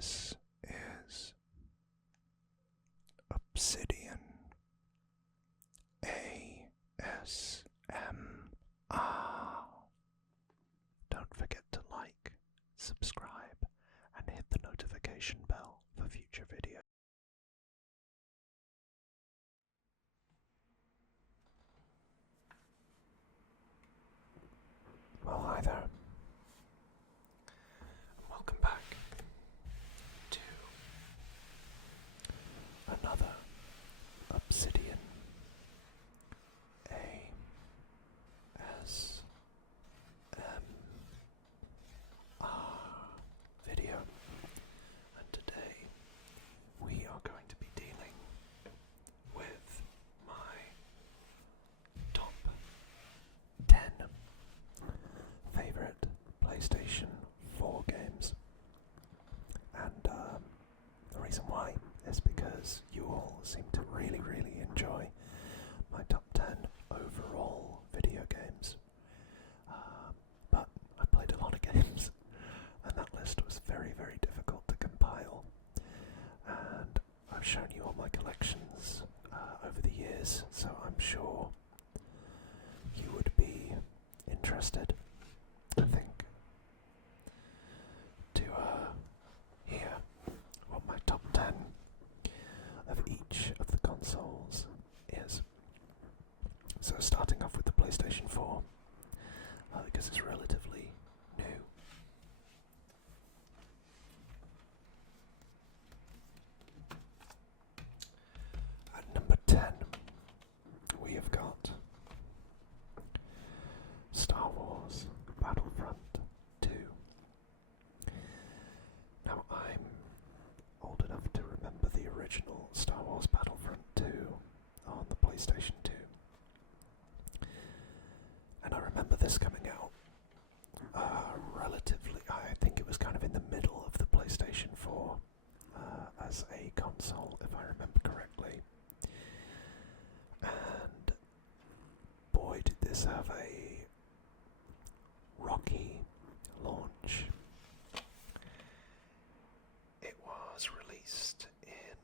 This is Obsidian ASMR. Don't forget to like, subscribe, and hit the notification bell for future videos. Well, hi there. Welcome back to another Obsidian ASMR video, and today we are going to be dealing with my top 10 favorite PlayStation 4 games, and the reason why is because you all seem to really enjoy my top 10 overall video games, but I played a lot of games and that list was very difficult to compile, and I've shown you all my collections over the years, so I'm sure you would be interested, I think, to hear what my top 10 of each of the consoles is. So starting off with the PlayStation 4, because it's relatively new. At number 10, we have got Star Wars Battlefront 2. Now, I'm old enough to remember the original Star Wars Battlefront 2 on the PlayStation 2. And I remember this coming out relatively, I think it was kind of in the middle of the PlayStation 4 as a console, if I remember correctly. And boy, did this have a rocky launch. It was released in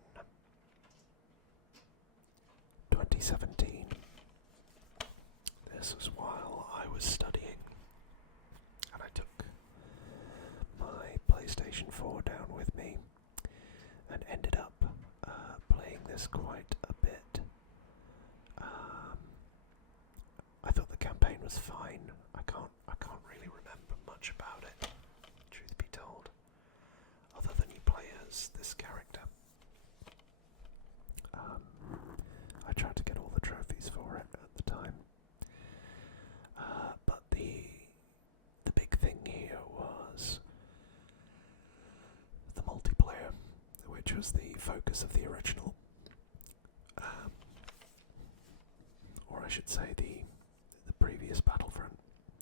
2017. This was while I was studying, and I took my PlayStation 4 down with me and ended up playing this quite a bit. I thought the campaign was fine. I can't really remember much about it, truth be told, other than you play as this character. I tried to get all the trophies for it at the time. But the big thing here was the multiplayer, which was the focus of the original, or I should say the previous Battlefront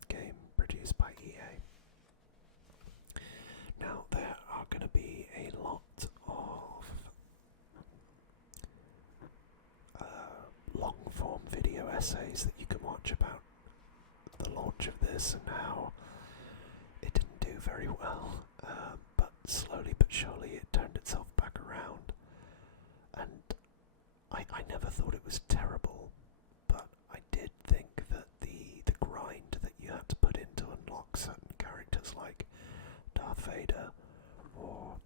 game produced by EA. Now, there are going to be a lot of long-form video essays that you can watch about the launch of this and how it didn't do very well, but slowly but surely it turned itself back around, and I never thought it was terrible, but I did think that the grind that you had to put in to unlock certain characters like Darth Vader or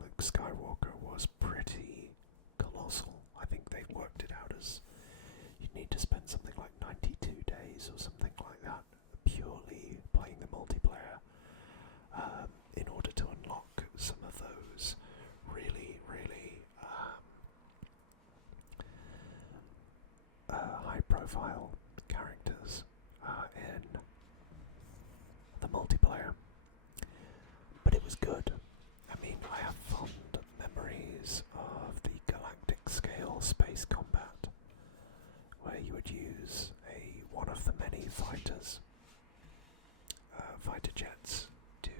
Luke Skywalker was pretty colossal. I think they've worked it out as you'd need to spend something like 92 days or something like that purely playing the multiplayer in order to unlock some of those really high profile characters in the multiplayer. But it was good. I mean, I have fond memories of the galactic scale space combat, where you would use one of the many fighters, fighter jets, to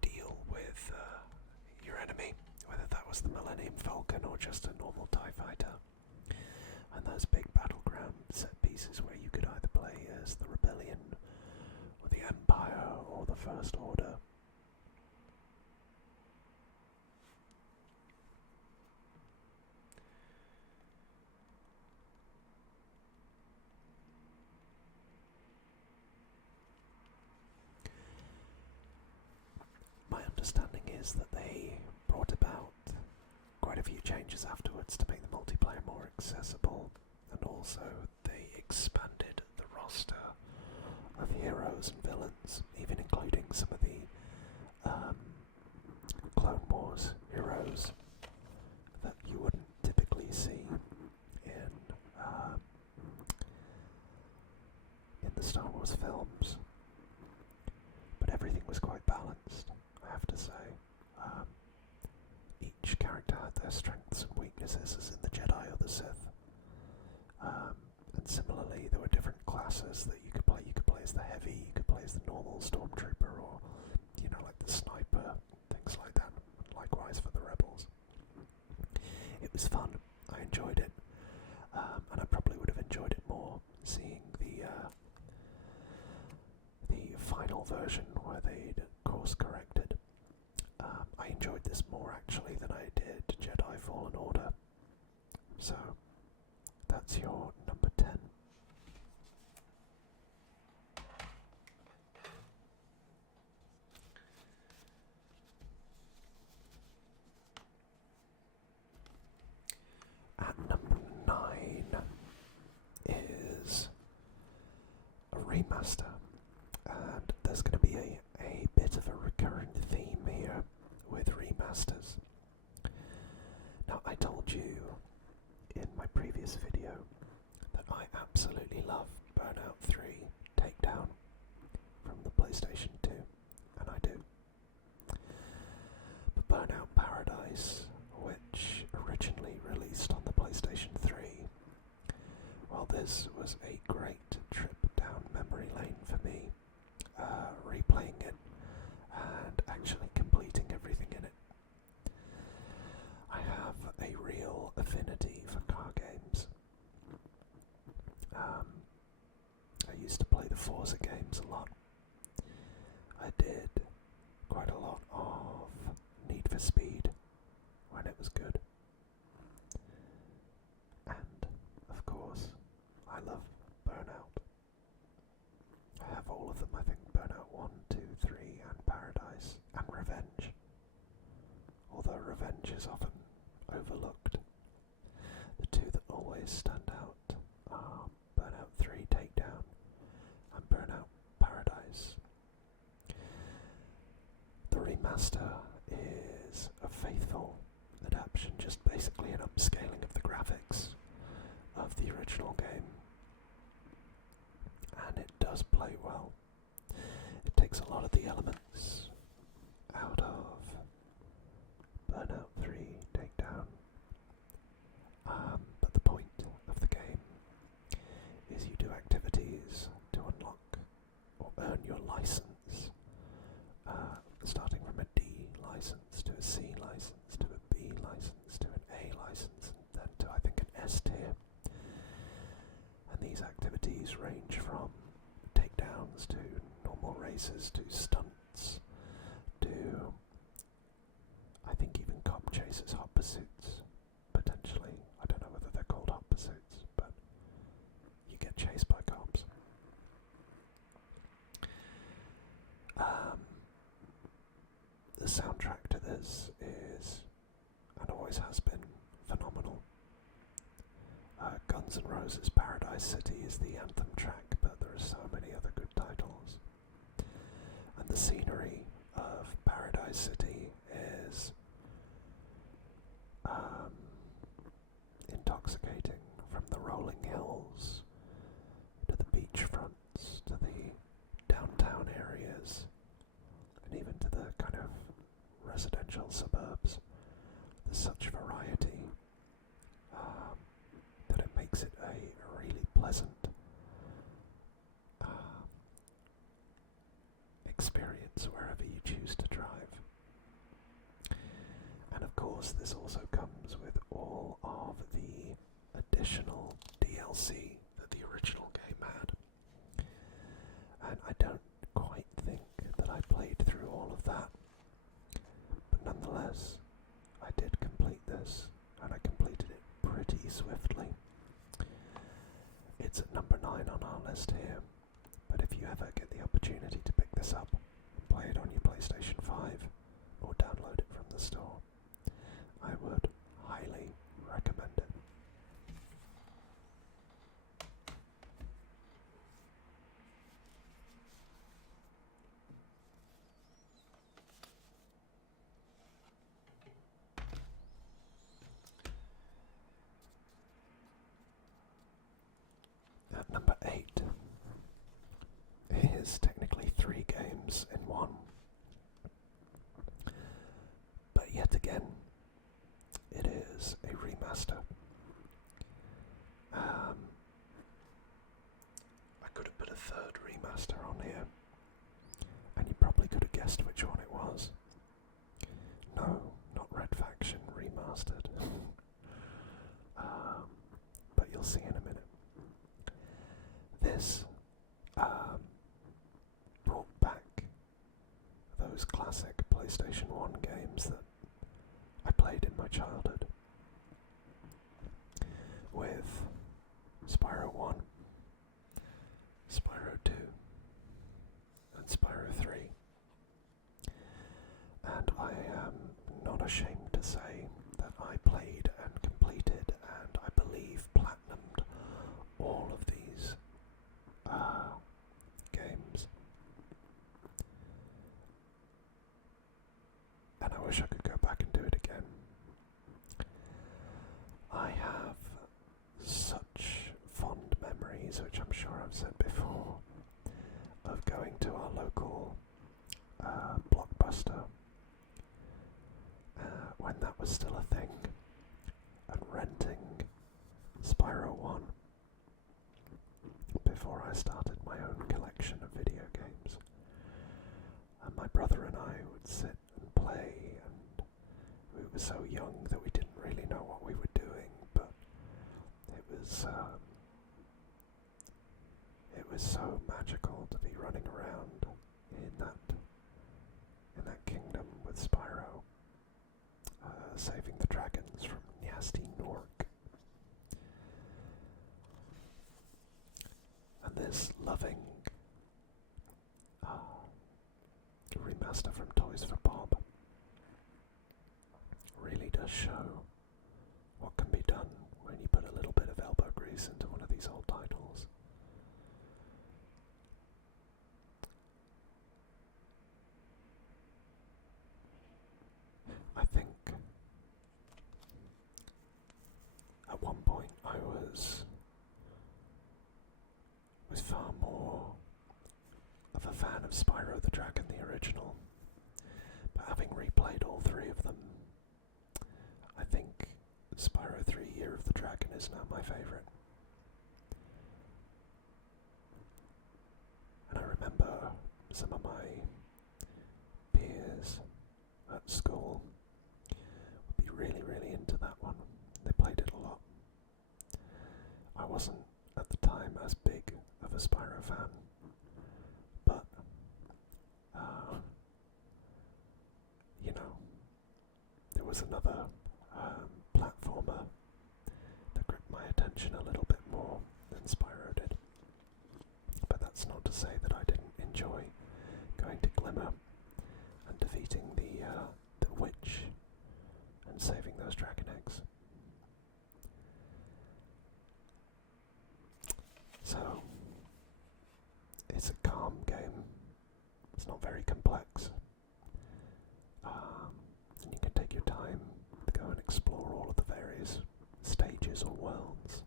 deal with your enemy, whether that was the Millennium Falcon or just a normal TIE fighter. And those big battleground set pieces where you could either play as the Rebellion or the Empire or the First Order. is that they brought about quite a few changes afterwards to make the multiplayer more accessible, and also they expanded the roster of heroes and villains, even including some of the Clone Wars heroes that you wouldn't typically see in the Star Wars films. But everything was quite balanced, I have to say. Each character had their strengths and weaknesses, as in the Jedi or the Sith. And similarly, there were different classes that you could play. You could play as the Heavy, you could play as the normal Stormtrooper, or, like the Sniper, things like that. Likewise for the Rebels. It was fun. I enjoyed it. And I probably would have enjoyed it more seeing the final version where they'd course corrected. I enjoyed this more actually than I did Jedi Fallen Order. So that's your number 10. At number 9 is a remaster, and there's going to be a bit of a recurrent theme here with remasters. Now, I told you in my previous video that I absolutely love Burnout 3 Takedown from the PlayStation 2, and I do. But Burnout Paradise, which originally released on the PlayStation 3, well, this was a great trip down memory lane for me, replaying it and actually completing everything in it. I have a real affinity for car games. I used to play the Forza games a lot. I did quite a lot of Need for Speed when it was good. And, of course, I love Burnout. I have all of them, I think. Burnout 1, 2, 3, and Paradise, and Revenge. Although Revenge is often overlooked. The two that always stand out are Burnout 3 Takedown and Burnout Paradise. The remaster is a faithful adaptation, just basically an upscaling of the graphics of the original game. And it does play well. It takes a lot of the elements out of Burnout 3 Takedown. But the point of the game is you do activities to unlock or earn your license, starting from a D license to a C license to a B license to an A license and then to, I think, an S tier. And these activities range from takedowns to normal races to stunts to, I think, even cop chases, hot pursuits, potentially. I don't know whether they're called hot pursuits, but you get chased by cops. The soundtrack to this is, and always has been, phenomenal. Guns N' Roses' Paradise City is the anthem track, but there are so many other good titles. And the scenery of Paradise City is intoxicating, from the rolling hills to the beach fronts to the downtown areas and even to the kind of residential suburbs. There's such variety that it makes it a really pleasant experience wherever you choose to drive. And of course this also comes with all of the additional DLC that the original game had. And I don't quite think that I played through all of that, but nonetheless I did complete this, and I completed it pretty swiftly. It's at number 9 on our list here, but if you ever get the opportunity to pick this up and play it on your PlayStation 5 or download it yet again, it is a remaster. I could have put a third remaster on here, and you probably could have guessed which one it was. No, not Red Faction Remastered. But you'll see in a minute. This brought back those classic PlayStation 1 games that I played in my childhood, with Spyro 1, Spyro 2, and Spyro 3. And I am not ashamed to say that I played and completed and I believe platinumed all of these games. And I wish I could go back and do it again. I have such fond memories, which I'm sure I've said before, of going to our local Blockbuster when that was still a thing, and renting Spyro 1 before I started my own collection of video games. And my brother and I would sit and play, and we were so young that we didn't really know what we were doing, but it was so magical to be running around in that kingdom with Spyro, saving the dragons from nasty Nork. And this loving remaster from Toys for Bob really does show what can be done when you put a little bit of elbow grease into one of these old titles. I think at one point I was far more of a fan of Spyro the Dragon, the original, but having replayed all three of them, I think Spyro 3 Year of the Dragon is now my favourite. And I remember some of my peers at school would be really, really into that one. They played it a lot. I wasn't at the time as big of a Spyro fan, but there was another platformer that gripped my attention a little bit more than Spyro did. But that's not to say that I didn't enjoy going to Glimmer and defeating the witch and saving those dragon eggs. So, it's a calm game. It's not very complex. And you can take your time to go and explore all of the various stages or worlds.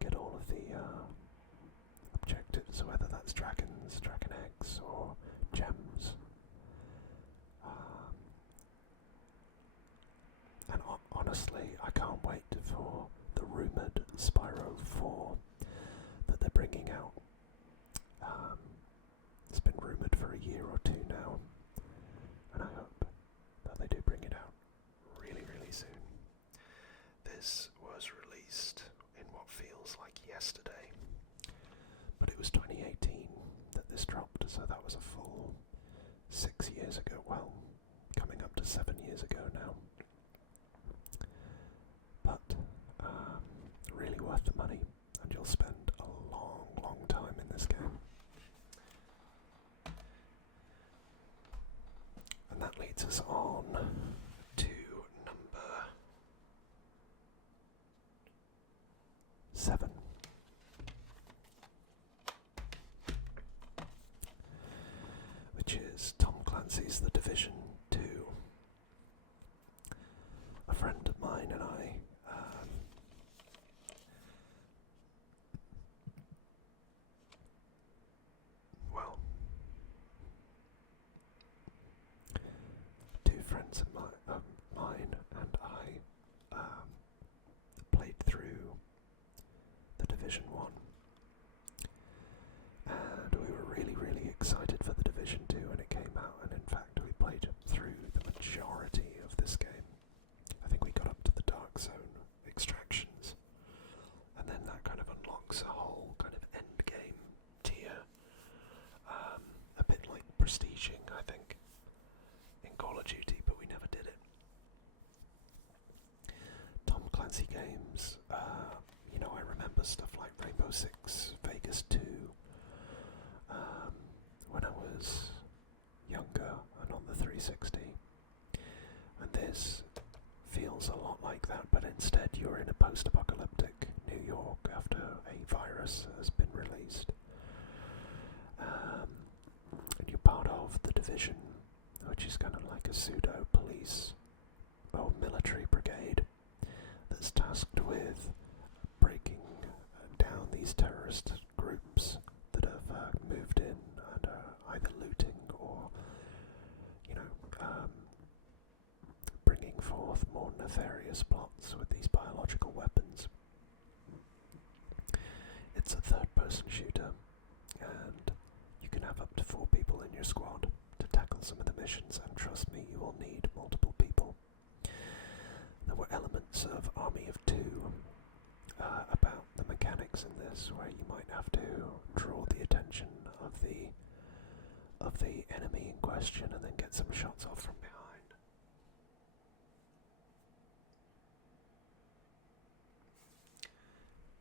Get all of the objectives, whether that's dragons, dragon eggs, or gems. And honestly, I can't wait for the rumoured Spyro 4 that they're bringing out. It's been rumoured for a year or two now, and I hope that they do bring it out really, really soon. This was released in what feels like yesterday, but it was 2018 that this dropped, so that was a full 6 years ago, well, coming up to 7 years ago now. But really worth the money, and you'll spend a long, long time in this game. And that leads us on to number 7. Which is Tom Clancy's The Division 2. A friend of mine and I two friends of Xenoverse has been released. And you're part of the Division, which is kind of like a pseudo-police or military brigade that's tasked with breaking down these terrorist groups that have moved in and are either looting or, bringing forth more nefarious plots with these biological weapons. It's a third-person shooter, and you can have up to 4 people in your squad to tackle some of the missions, and trust me, you will need multiple people. There were elements of Army of Two about the mechanics in this, where you might have to draw the attention of the enemy in question and then get some shots off from behind.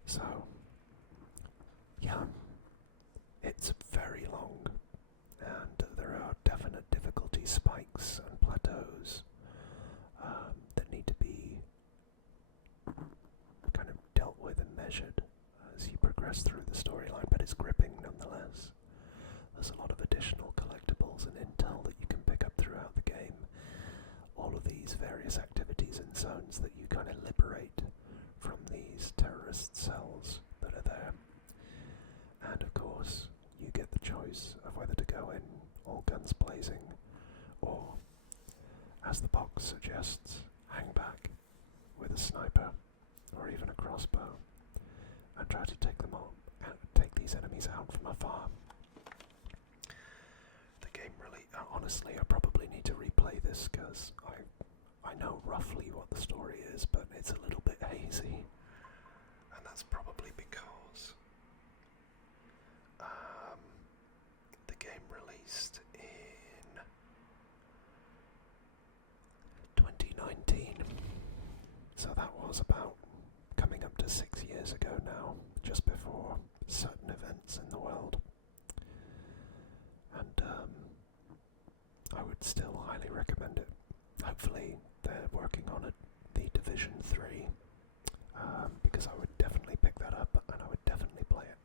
So, yeah, it's very long, and there are definite difficulty spikes and plateaus that need to be kind of dealt with and measured as you progress through the storyline, but it's gripping nonetheless. There's a lot of additional collectibles and intel that you can pick up throughout the game. All of these various activities and zones that you kind of liberate from these terrorist cells that are there. And of course, you get the choice of whether to go in all guns blazing, or, as the box suggests, hang back with a sniper or even a crossbow and try to take these enemies out from afar. The game really, honestly, I probably need to replay this because I know roughly what the story is, but it's a little bit hazy, and that's probably because the game released in 2019, so that was about coming up to 6 years ago now, just before certain events in the world. And I would still highly recommend it. Hopefully they're working on the Division 3, because I would definitely pick that up and I would definitely play it.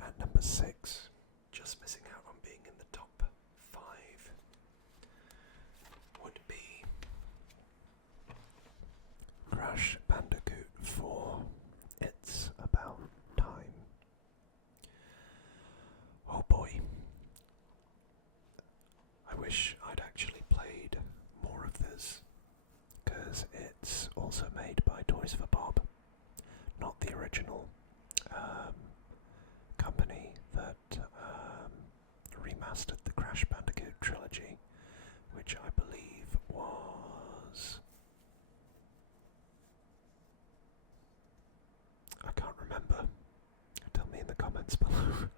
At number 6, just missing out on being in the top 5, would be Crash Bandicoot 4. It's about time. Oh boy. I wish I'd actually played more of this, because it's also made by Toys for Bob, not the original company that remastered the Crash Bandicoot Trilogy, which I believe was... I can't remember. Tell me in the comments below.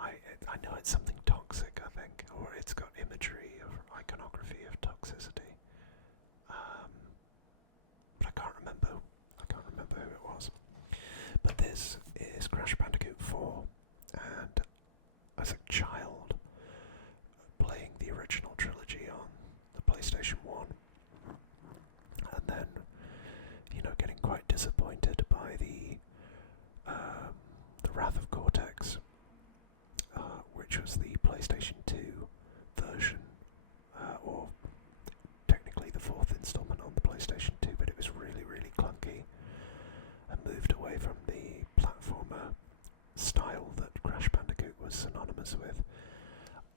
I know it's something toxic, I think, or it's got imagery or iconography of toxicity. But I can't remember. Who it was. But this is Crash Bandicoot 4, and as a child, playing the original trilogy on the PlayStation 1, and then, getting quite disappointed by the Wrath of Cortex, which was the PlayStation 2 version, or technically the 4th installment on the PlayStation 2, but it was really, really clunky, and moved away from the platformer style that Crash Bandicoot was synonymous with.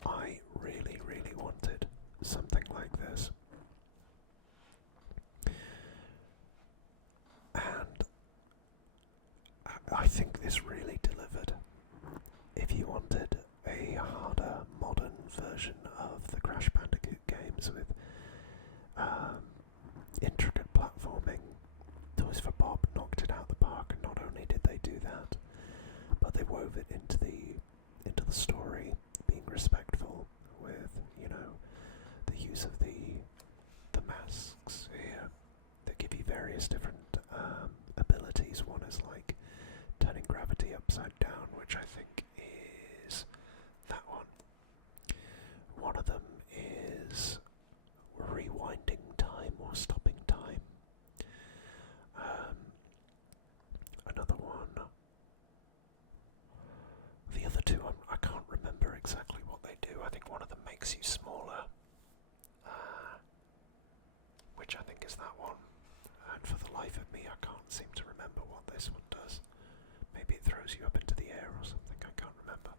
I really, really wanted something like this. And I think this really delivered. If you wanted a harder, modern version of the Crash Bandicoot games with intricate platforming, Toys for Bob knocked it out the park, and not only did they do that, but they wove drove it into the story, being respectful with, you know, the use of the masks here that give you various different abilities. One is like turning gravity upside down, which I think is that one. One of them is rewinding time or stopping time. Another one. The other two, I can't remember exactly what they do. I think one of them makes you smaller, which I think is that one. And for the life of me, I can't seem to remember what this one does. Maybe it throws you up into the air or something, I can't remember.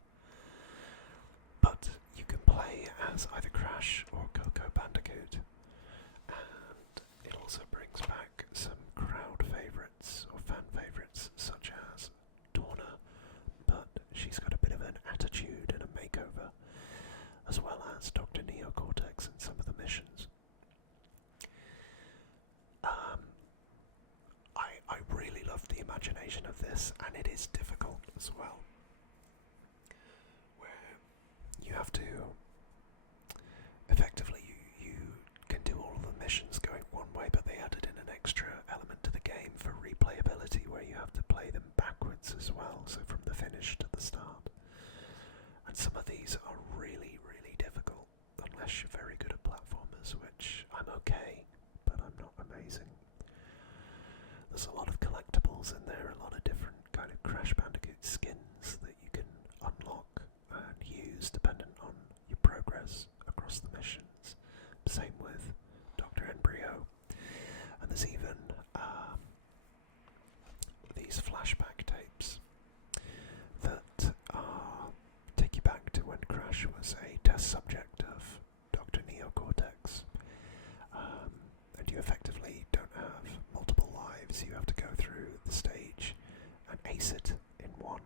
But you can play as either Crash or Coco Bandicoot, and it also brings back some crowd favourites or fan favourites such as Dorna, but she's got a bit of an attitude and a makeover, as well as Dr. Neocortex in some of the missions. I really love the imagination of this, and it is difficult as well, where you have to effectively you can do all of the missions going one way, but they added in an extra element to the game for replayability where you have to play them backwards as well, so from the finish to the start. And some of these are really, really difficult unless you're very good at platformers, which I'm okay, but I'm not amazing. There's a lot of collectibles in there, a lot of different kind of Crash Bandicoot skins that you can unlock and use dependent on your progress across the missions. Same with Dr. Embryo. And there's even these flashback tapes that take you back to when Crash was a test subject of Dr. Neocortex. And you effectively don't have multiple lives. You have to go through the stage and ace it in one.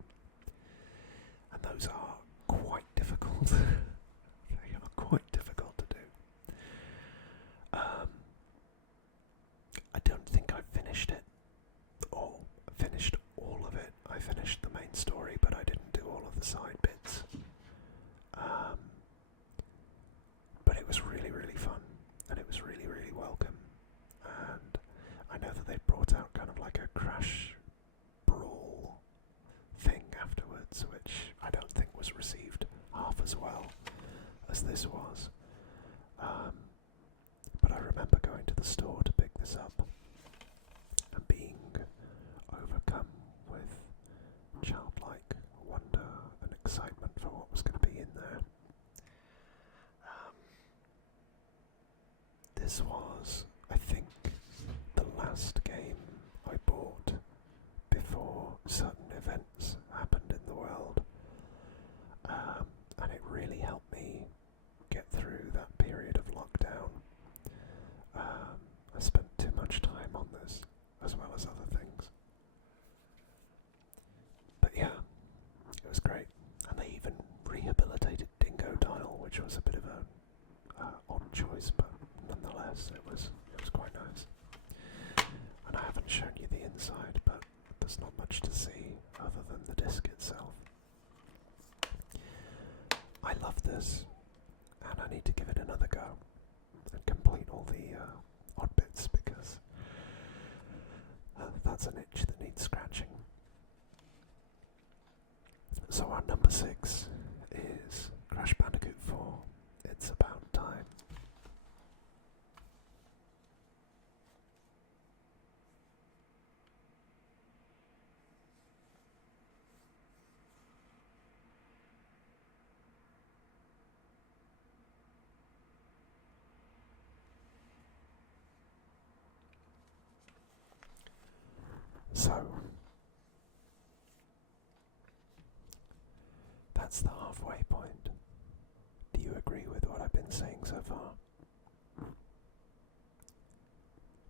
And those are quite difficult. They are quite difficult to do. I don't think I finished it. Or finished all of it. I finished the main story, but I didn't do all of the side bits. But it was really, really fun. And it was really, really welcome. And I know that they brought out kind of like a Crash Brawl thing afterwards, which I don't think was received half as well as this was. But I remember going to the store to pick this up and being overcome with childlike wonder and excitement for what was going to be in there. This was, I think, the last game I bought before certain events happened in the world, and it really helped me get through that period of lockdown. I spent too much time on this, as well as other things. But yeah, it was great, and they even rehabilitated Dingo Dial, which was a bit of an odd choice, but nonetheless, it was quite nice. And I haven't shown you the inside, but there's not much to see other than the disc itself. I love this, and I need to give it another go and complete all the odd bits, because that's an itch that needs scratching. So our number 6 is Crash Bandicoot 4. It's about time. So, that's the halfway point. Do you agree with what I've been saying so far?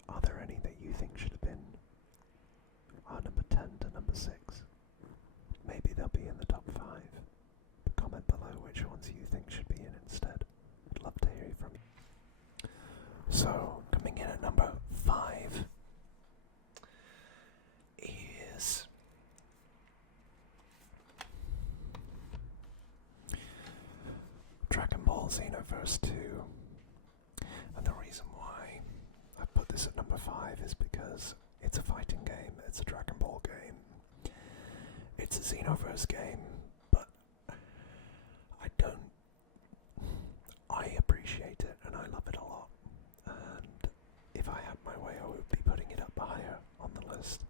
Are there any that you think should have been our number 10 to number 6? Maybe they'll be in the top 5. But comment below which ones you think should be in instead. I'd love to hear from you. So, coming in at number 5 is Xenoverse 2. And the reason why I put this at number 5 is because it's a fighting game, it's a Dragon Ball game, it's a Xenoverse game, but I appreciate it and I love it a lot. And if I had my way, I would be putting it up higher on the list.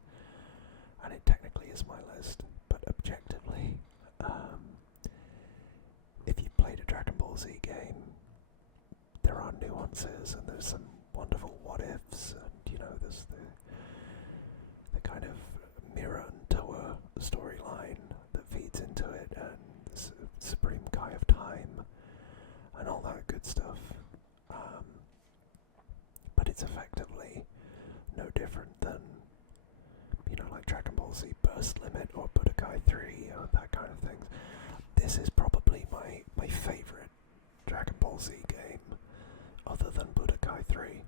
And it technically is my list, but objectively, if you've played a Dragon Ball Z game, there are nuances and there's some wonderful what-ifs, and you know, there's the kind of Mira and Toa storyline that feeds into it, and the Supreme Kai of Time, and all that good stuff. But it's effectively no different than, you know, like Dragon Ball Z Burst Limit or Budokai 3 or that kind of thing. This is probably my favourite Dragon Ball Z game, other than Budokai 3.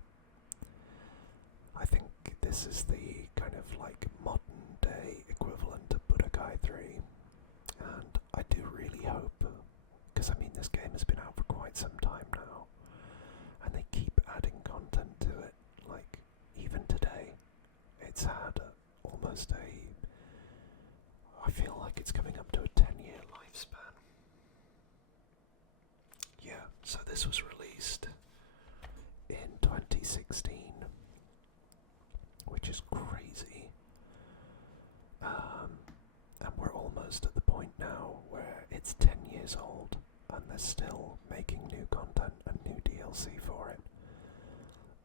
I think this is the kind of like modern day equivalent of Budokai 3, and I do really hope, because I mean this game has been out for quite some time now, and they keep adding content to it. Like even today, it's had almost I feel like it's coming up to a 10-year lifespan. Yeah, so this was released in 2016, which is crazy. And we're almost at the point now where it's 10 years old and they're still making new content and new DLC for it.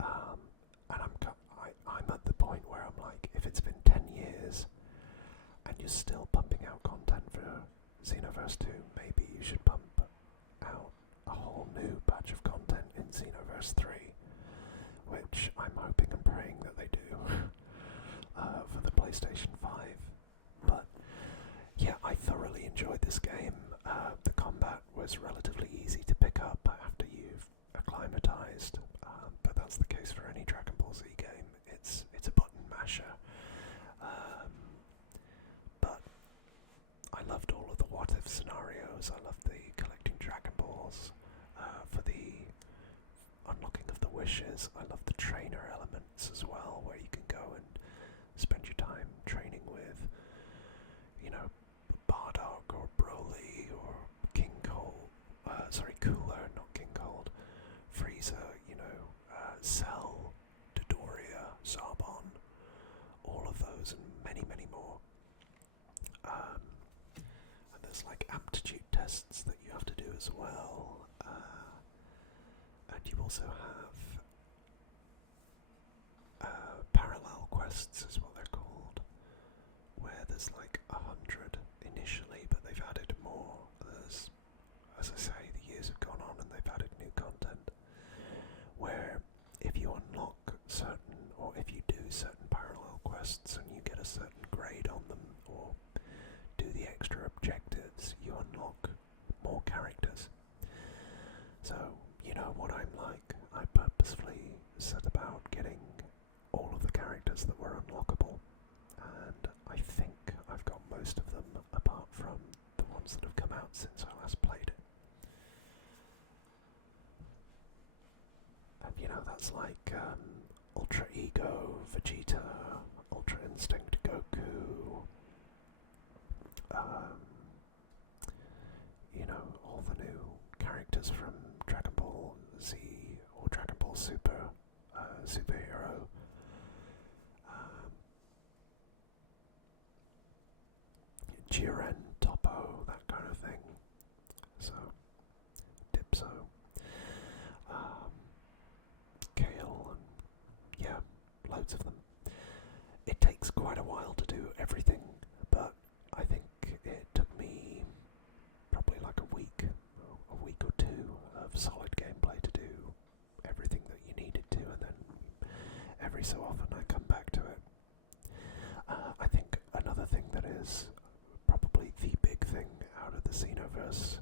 And I'm at the point where I'm like, if it's been 10 years and you're still pumping out content for Xenoverse 2, maybe you should pump out a whole new batch of content in Xenoverse 3, which I'm hoping and praying that they do for the PlayStation 5. But yeah, I thoroughly enjoyed this game. The combat was relatively easy to pick up after you've acclimatized, but that's the case for any Dragon Ball Z game. It's a button masher. But I loved all of the what-if scenarios. I loved the collecting Dragon Balls for the unlocking of the wishes. I love the trainer elements as well, where you can go and spend your time training with, you know, Bardock or Broly or King Cold. Cooler, not King Cold. Frieza, you know, Cell, Dodoria, Zarbon, all of those and many, many more. And there's like aptitude tests that you have to do as well. And you also have parallel quests is what they're called, where there's like 100 initially, but they've added more. There's, as I say, the years have gone on and they've added new content, where if you unlock certain, or if you do certain parallel quests and you get a certain grade on them, or do the extra objectives, you unlock more characters. So, you know what I'm like. I purposefully set about getting all of the characters that were unlockable, and I think I've got most of them, apart from the ones that have come out since I last played it. And you know, that's like Ultra Ego Vegeta, Ultra Instinct Goku, you know, all the new characters from Dragon Ball Z or Dragon Ball Super, Superhero. Jiren, Toppo, that kind of thing. So, Dipso, Kale, and yeah, loads of them. It takes quite a while to do everything, but I think it took me probably like a week or two of solid gameplay to do everything that you needed to, and then every so often I come back to it. I think another thing that is probably the big thing out of the Xenoverse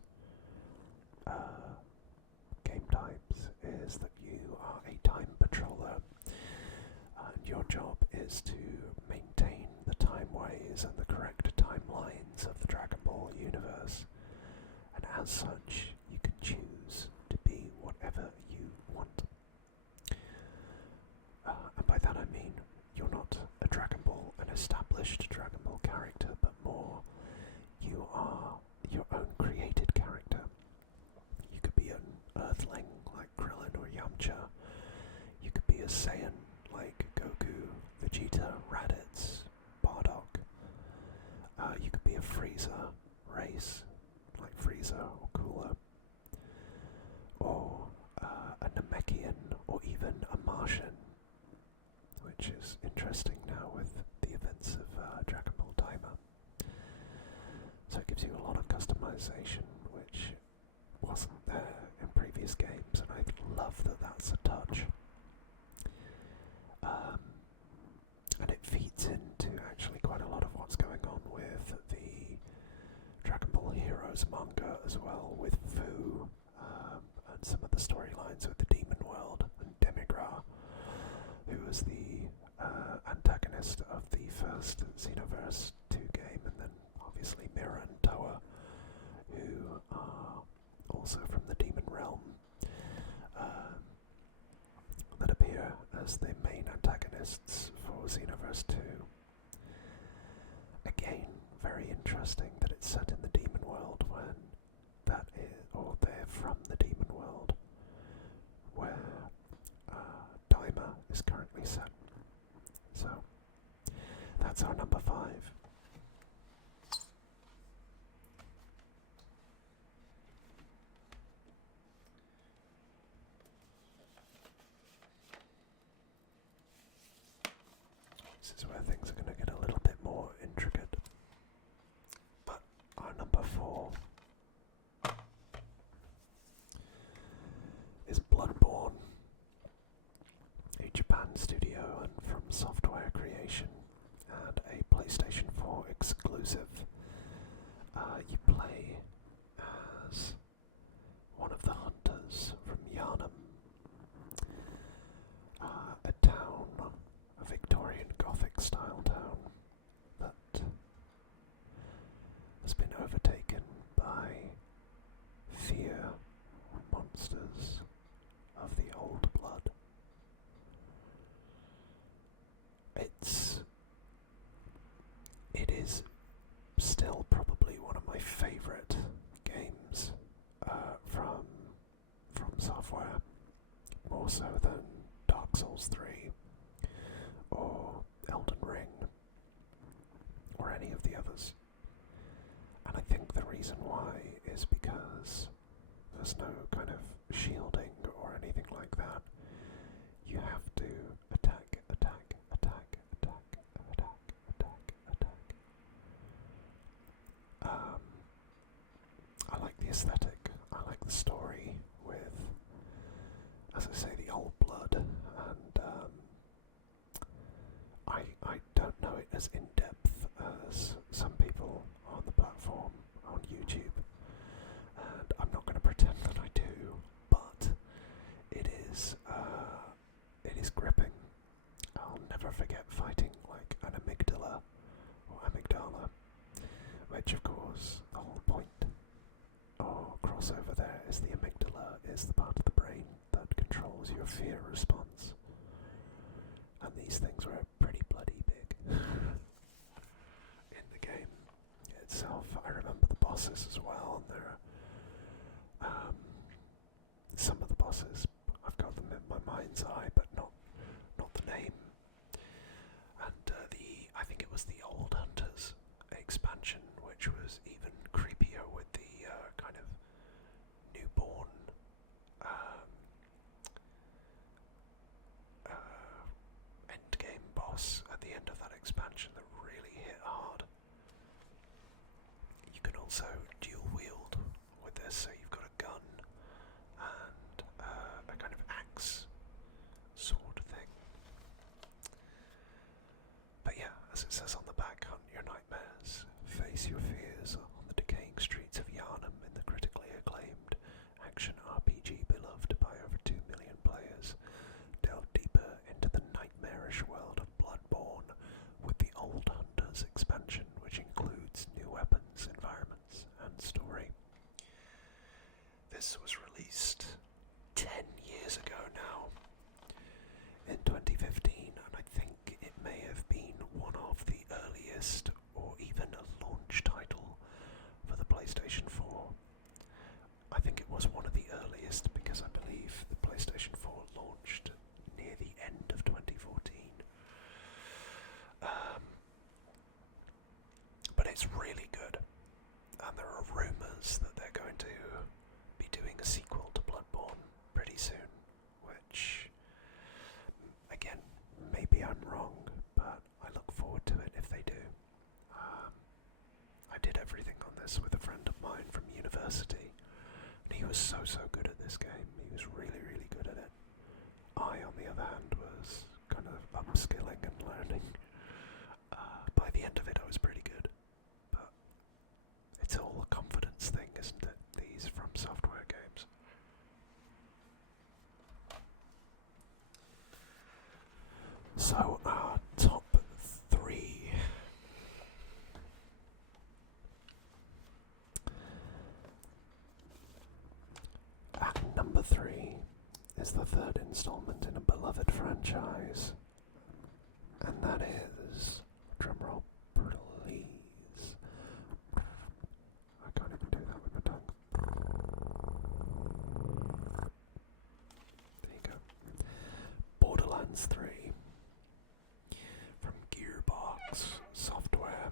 game types is that you are a time patroller, and your job is to maintain the timeways and the correct timelines of the Dragon Ball universe, and as such you can choose to be established Dragon Ball character, but more you are your own created character. You could be an Earthling like Krillin or Yamcha. You could be a Saiyan like Goku, Vegeta, Raditz, Bardock. You could be a Frieza race like Frieza or Cooler. Or a Namekian, or even a Martian, which is interesting now with the events of Dragon Ball Daima. So it gives you a lot of customization, which wasn't there in previous games, and I love that that's a touch. And it feeds into actually quite a lot of what's going on with the Dragon Ball Heroes manga as well, with Fu, and some of the storylines with the Demon World and Demigra, who was the antagonist of the first Xenoverse 2 game, and then obviously Mira and Toa, who are also from the Demon Realm, that appear as the main antagonists for Xenoverse 2. Again, very interesting that it's set in the Demon World when that is, or they're from the Demon World, where Daima is currently set. So, that's our number 5. This is where things are going to get a little bit more intricate. But our number 4 is Bloodborne, a Japan studio and from Software Creation, and a PlayStation 4 exclusive. You play as one of the hunters from Yharnam, a town, a Victorian Gothic style town that has been overtaken by fear monsters of the old blood. It is still probably one of my favourite games from Software, more so than Dark Souls 3 or Elden Ring or any of the others. And I think the reason why is because there's no kind of shielding or anything like that. You have to attack, attack, attack, attack, attack, attack, attack. I like the aesthetic, I like the story with, as I say, the old blood, and I don't know it as in-depth as some people on the platform on YouTube, and I'm not going to pretend that I do, but it is gripping. I'll never forget fighting like an amygdala, which of course the whole point or crossover there is the amygdala is the part of the brain that controls your fear response, and these things were pretty bloody big in the game itself. I remember the bosses as well, and there are some of the bosses, I've got them in my mind's eye, but not the name. And I think it was the Old Hunters expansion, which was even creepier with the kind of newborn endgame boss at the end of that expansion that really hit hard. You can also dual wield with this, so you've got a gun and a kind of axe sword thing. But yeah, as it says on the back, hunt your nightmares, face your fears on the decaying streets of Yharnam in the critically acclaimed action RPG beloved by over 2 million players. Delve deeper into the nightmarish world of Bloodborne with the Old Hunters expansion, which includes new weapons, environments, and story. earliest or even a launch title for the PlayStation 4. I think it was one of the earliest because I believe the PlayStation 4 launched near the end of 2014. But it's really good, and there are rumours that they're going to be doing a sequel to Bloodborne pretty soon, which, again, maybe I'm wrong, but I look forward to it if they do. I did everything on this with a friend of mine from university, and he was so good at this game. He was really good at it. I, on the other hand, was kind of upskilling and learning. By the end of it, I was pretty good. But it's all a confidence thing, isn't it? These From Software games. So, our top 3. At number 3 is the third installment in a beloved franchise, and that is, drumroll please, I can't even do that with my tongue. There you go. Borderlands 3 from Gearbox Software.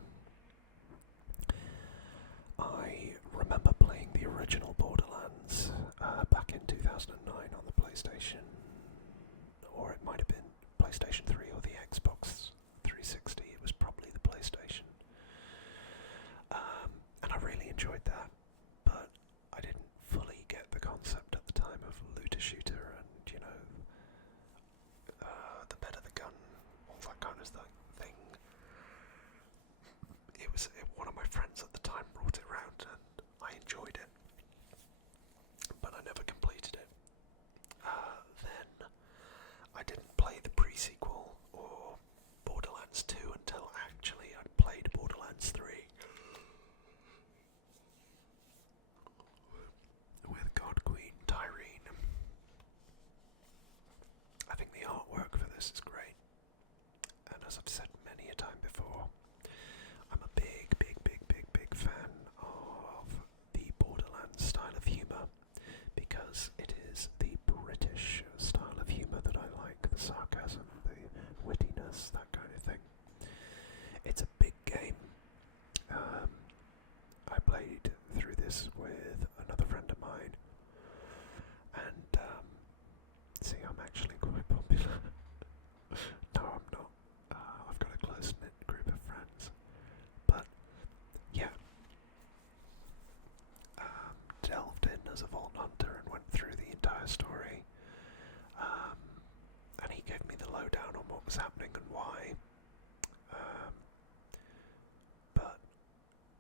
I remember playing the original Borderlands back in 2009 on the PlayStation, or it might have been PlayStation 3 or the Xbox 360. It was probably the PlayStation. And I really enjoyed that, but I didn't fully get the concept at the time of looter shooter and, the better the gun, all that kind of thing. One of my friends at the time brought it round and I enjoyed it, but I never completed it. Then I didn't play the pre-sequel or Borderlands 2 until actually I'd played Borderlands 3 with God Queen Tyrene. I think the artwork for this is great, and as I've said many a time before, I'm a big fan of the Borderlands style of humour, because it is the British style of humour that I like, the sarcasm, the wittiness, that kind of thing. It's a big game. I played through this with another friend of mine, and see, I'm actually quite popular. No, I'm not. I've got a close-knit group of friends. But, yeah. Delved in as a Vault Hunter and went through the entire story. And he gave me the lowdown on what was happening and why. But,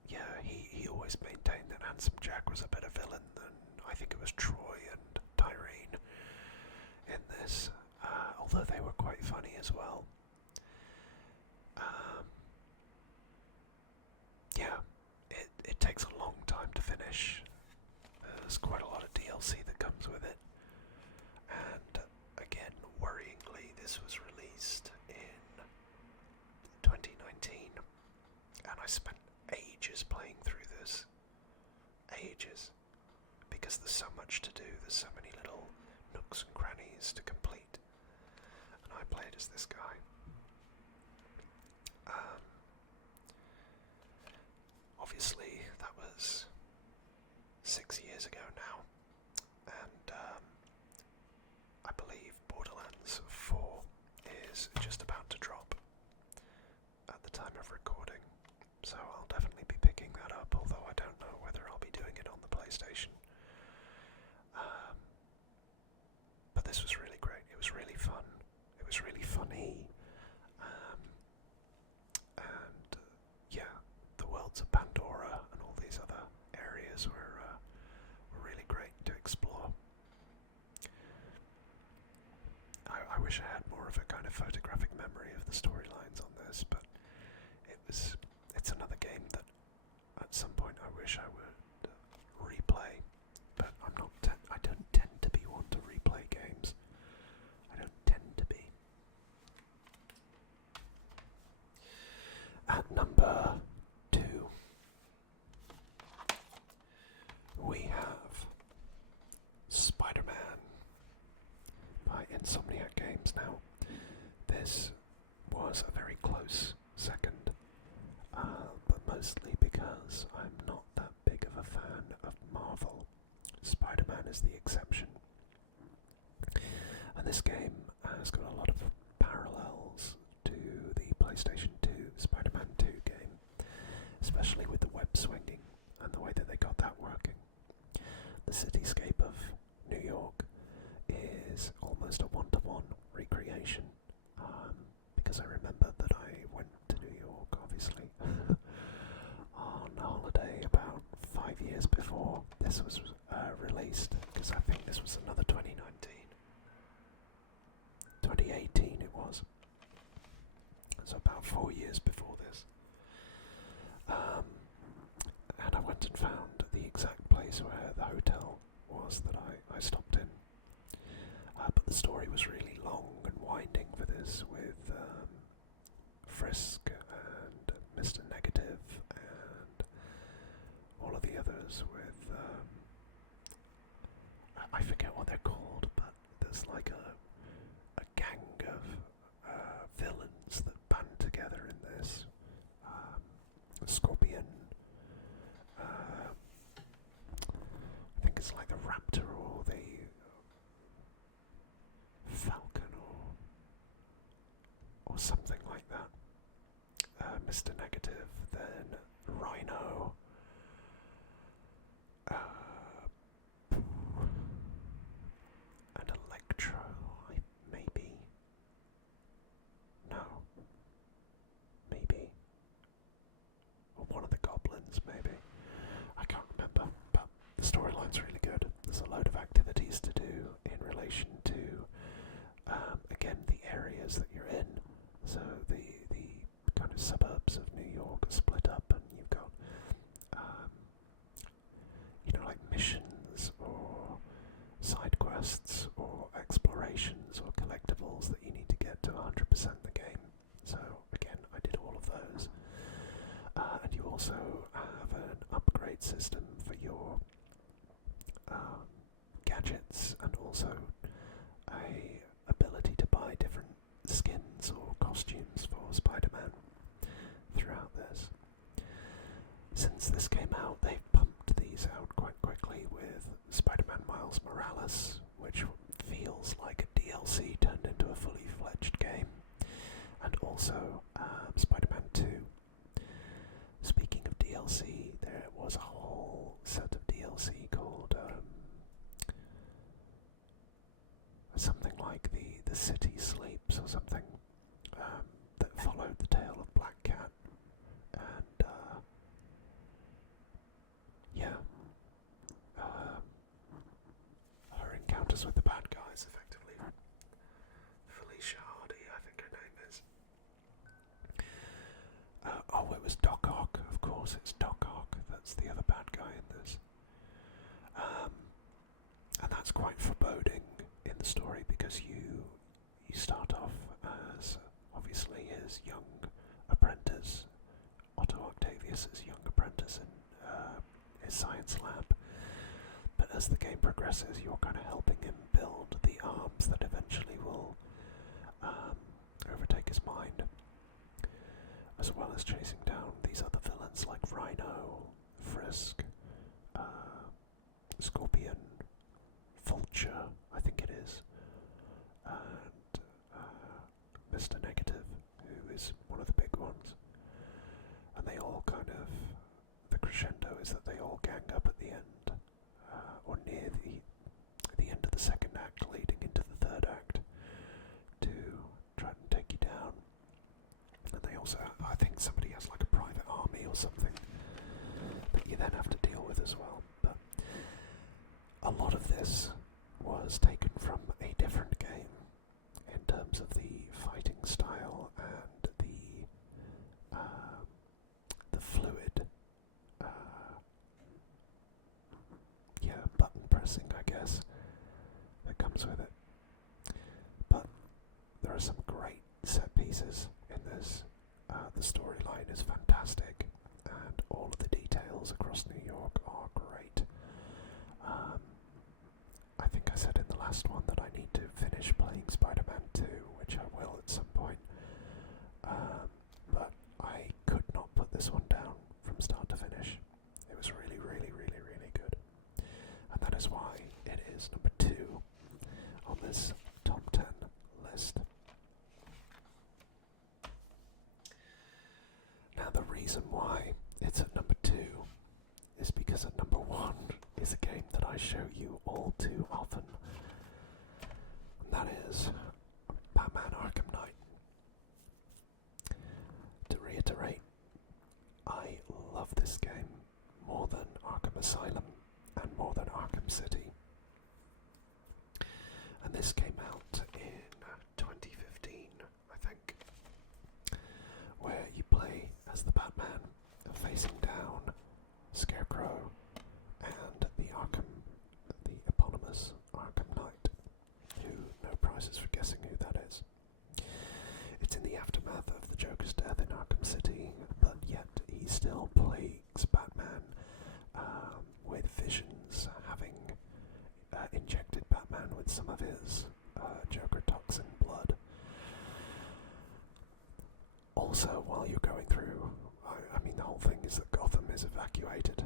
yeah, he always maintained that Handsome Jack was a better villain than, I think it was Troy and Tyrene in this. Although they were quite funny as well. Yeah, it takes a long time to finish. There's quite a lot of DLC that comes with it. And again, worryingly, this was released in 2019. And I spent ages playing through this. Ages. Because there's so much to do, there's so many little nooks and crannies to complete. And I played as this guy. Obviously, that was 6 years ago now, and I believe Borderlands 4 is just about to drop at the time of recording, so I'll definitely be picking that up, although I don't know whether I'll be doing it on the PlayStation. But this was really great. It was really fun. It was really funny. And yeah, the worlds of Pandora and all these other areas were really great to explore. I wish I had more of a kind of photographic memory of the storylines on this, but it's another game that at some point I wish I would replay, but I don't tend to be one to replay games. I don't tend to be. At number Insomniac games now. This was a very close second, but mostly because I'm not that big of a fan of Marvel. Spider-Man is the exception. And this game has got a lot of parallels to the PlayStation 2 Spider-Man 2 game, especially with the web swinging and the way that they got that working. The cityscape of New York is almost a one-to-one recreation, because I remember that I went to New York, obviously, on holiday about 5 years before this was released, because I think this was another 2018 it was, so about 4 years before this. And I went and found the exact place where the hotel was that I stopped in. But the story was really long and winding for this, with Frisk and Mr. Negative and all of the others with, I forget what they're called, but there's like a gang of villains that band together in this. Scorpion, I think it's like the Raptor or the Falcon or something like that. Mr. Negative, then Rhino, and Electro, maybe. No. Maybe. Or one of the goblins, maybe. I can't remember, but the storyline's really good. There's a load of activities to do in relation to, again, the areas that you're in. So the kind of suburbs of New York are split up, and you've got, like missions or side quests or explorations or collectibles that you need to get to 100% the game. So again, I did all of those. And you also have an upgrade system for your gadgets, and also a ability to buy different skins or costumes for Spider-Man throughout this. Since this came out, they've pumped these out quite quickly with Spider-Man Miles Morales, which feels like a DLC turned into a fully fledged game, and also Spider-Man 2. Speaking of DLC, there was a whole set of DLC called something like the City Sleeps or something, that followed the tale of Black Cat, and her encounters with the bad guys, effectively. Felicia Hardy, I think her name is. It was Doc Ock, of course, it's Doc Ock, that's the other bad guy in this. And that's quite foreboding in the story, because you start off as, obviously, his young apprentice, Otto Octavius' young apprentice in his science lab. But as the game progresses, you're kind of helping him build the arms that eventually will overtake his mind, as well as chasing down these other villains like Rhino, Frisk, Scorpion, Vulture, I think it is, and Mr. Negative, who is one of the big ones. And they all kind of, the crescendo is that they all gang up at the end, or near the end of the second act, leading into the third act, to try and take you down. And they also, I think somebody has like a private army or something that you then have to deal with as well. But a lot of this was taken from a different game in terms of the fighting style and the fluid, button pressing, I guess, that comes with it. But there are some great set pieces in this. The storyline is fantastic, and all of the details across New York are great. I think I said in the last one that I need to finish playing reason why it's at number 2 is because at number 1 is a game that I show you all too often, and that is Batman Arkham Knight. To reiterate, I love this game more than Arkham Asylum and more than Arkham City. And this came out in 2015, I think, where you play as the Batman facing down Scarecrow and the eponymous Arkham Knight, who, no prizes for guessing who that is. It's in the aftermath of the Joker's death in Arkham City, but yet he still plagues Batman with visions, having injected Batman with some of his Joker toxin blood. Also, while you're going through, I mean, the whole thing is that Gotham is evacuated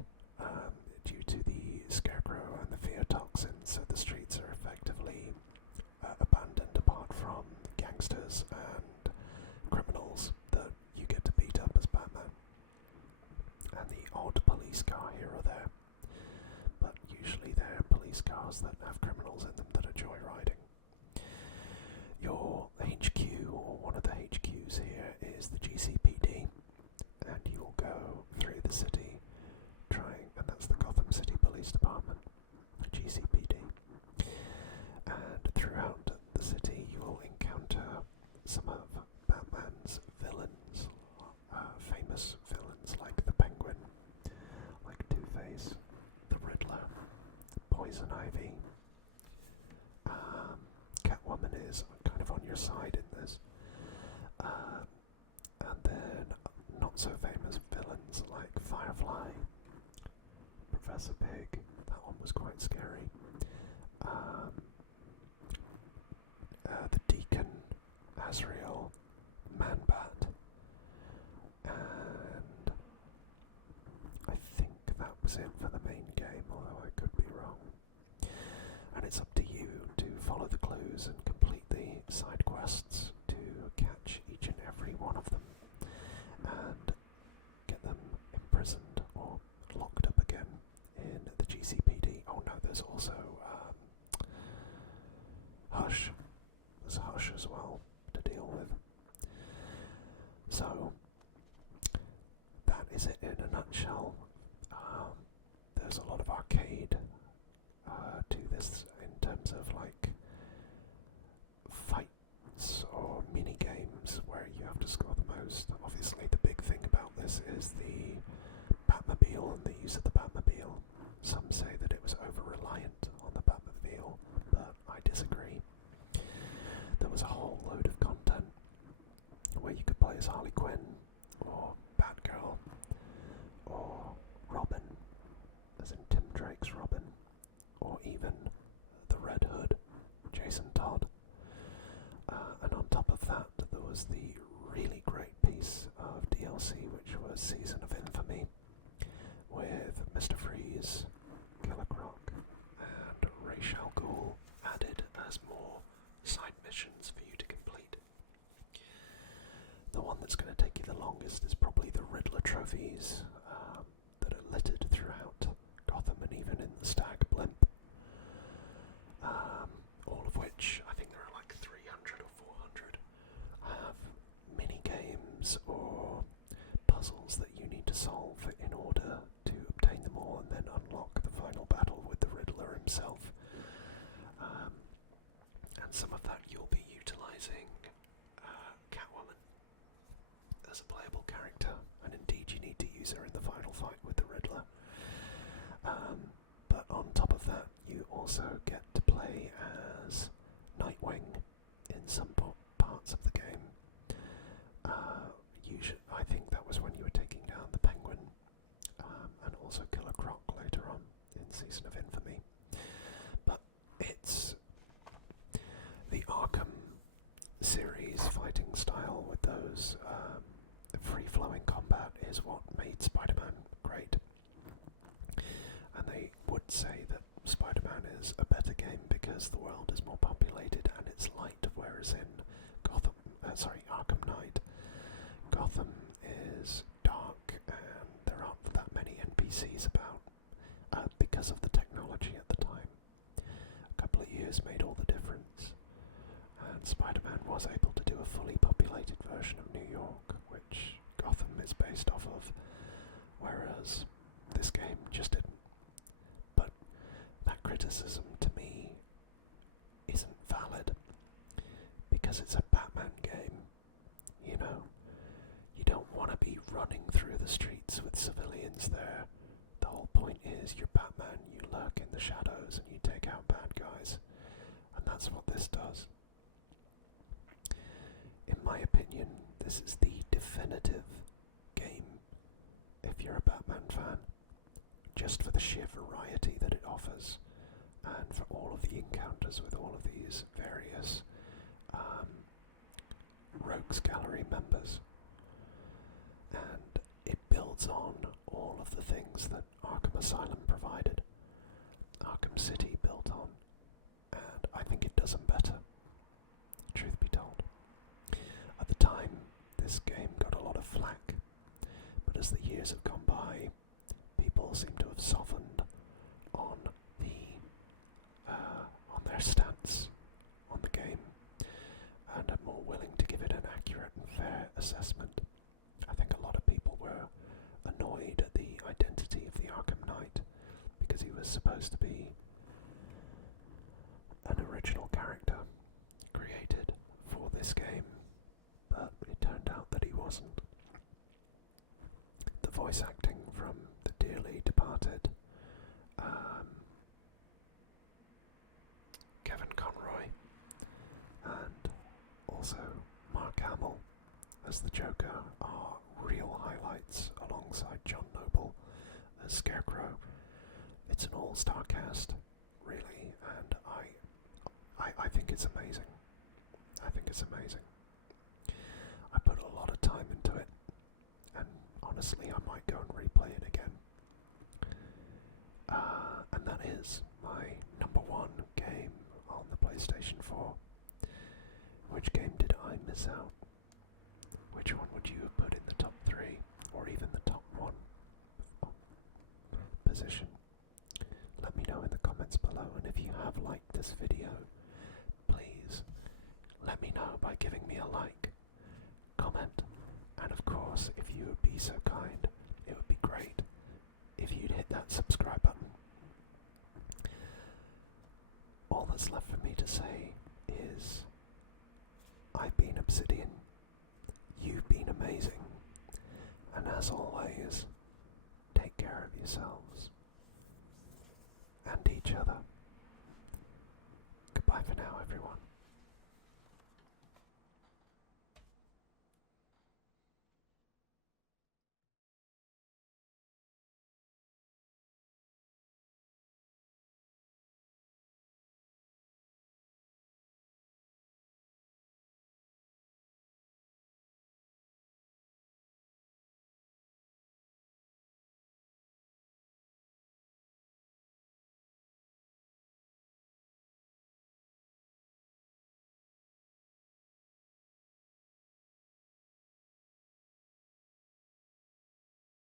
due to the Scarecrow and the fear toxin, so the streets are effectively abandoned apart from gangsters and criminals that you get to beat up as Batman. And the odd police car here or there, but usually they're police cars that have criminals in them that are joyriding. Your HQ, or one of the HQs here, is the GCPD, and you will go through the city and that's the Gotham City Police Department, the GCPD. And throughout the city you will encounter some of Batman's villains, famous villains like the Penguin, like Two-Face, the Riddler, Poison Ivy. Catwoman is kind of on your side in this. And then not so famous villains like Firefly, Professor Pig, that one was quite scary. The Deacon, Azrael, Man-Bat, and I think that was it for the main game, although I could be wrong. And it's up to you to follow the clues and complete the side quests to catch each and every one of them and get them imprisoned or locked up again in the GCPD. Oh no, there's also Hush. There's Hush as well to deal with. So that is it in a nutshell. There's a lot of arcade to this in terms of like fights or mini games where you have to score the most. Obviously the big thing about this is the Batmobile and the use of the Batmobile. Some say that it was over-reliant on the Batmobile, but I disagree. There was a whole load of content where you could play as Harley Quinn, or Batgirl, or Robin, as in Tim Drake's Robin, or even the Red Hood, Jason Todd. And on top of that, there was the really great piece of DLC, which was Season of Infamy, with Mr. Freeze, Killer Croc, and Ra's al Ghul added as more side missions for you to complete. The one that's going to take you the longest is probably the Riddler trophies that are littered throughout Gotham and even in the Stag Blimp. All of which, I think there are like 300 or 400, have mini-games or puzzles that you need to solve in order to obtain them all and then unlock the final battle with the Riddler himself. And some of that you'll be utilising Catwoman as a playable character, and indeed you need to use her in the final fight with the Riddler. But on top of that, you also get to play as Nightwing in some parts of the game. I think that was when you were taking down the Penguin, and also Killer Croc later on in Season of Infamy. But it's the Arkham series fighting style with those free-flowing combat is what made Spider-Man great. And they would say that Spider-Man is a better game because the world is more populated and it's light, whereas in Arkham Knight, Gotham is dark PCs about, because of the technology at the time. A couple of years made all the difference, and Spider-Man was able to do a fully populated version of New York, which Gotham is based off of, whereas this game just didn't. But that criticism, to me, isn't valid, because it's a Batman game. You know, you don't want to be running through the streets with civilians there. The whole point is you're Batman, you lurk in the shadows and you take out bad guys, and that's what this does. In my opinion, this is the definitive game if you're a Batman fan, just for the sheer variety that it offers, and for all of the encounters with all of these various Rogues Gallery members. And it builds on all of the things that Arkham Asylum provided, Arkham City built on, and I think it does them better, truth be told. At the time, this game got a lot of flack, but as the years have gone by, people seem to have softened on their stance on the game, and are more willing to give it an accurate and fair assessment. I think a lot of people were annoyed at the identity of the Arkham Knight, because he was supposed to be an original character created for this game, but it turned out that he wasn't. The voice acting from the dearly departed Kevin Conroy, and also Mark Hamill as the Joker, are real highlights alongside John Noble as Scarecrow. It's an all-star cast, really, and I think it's amazing. I think it's amazing. I put a lot of time into it, and honestly I might go and replay it again. And that is my number one game on the PlayStation 4. Which game did I miss out? Which one would you have put in the top 3, or even the top 1 position? Let me know in the comments below, and if you have liked this video, please let me know by giving me a like, comment, and of course, if you would be so kind, it would be great if you'd hit that subscribe button. All that's left for me to say is, I've been Obsidian, you've been amazing, and as always, take care of yourselves.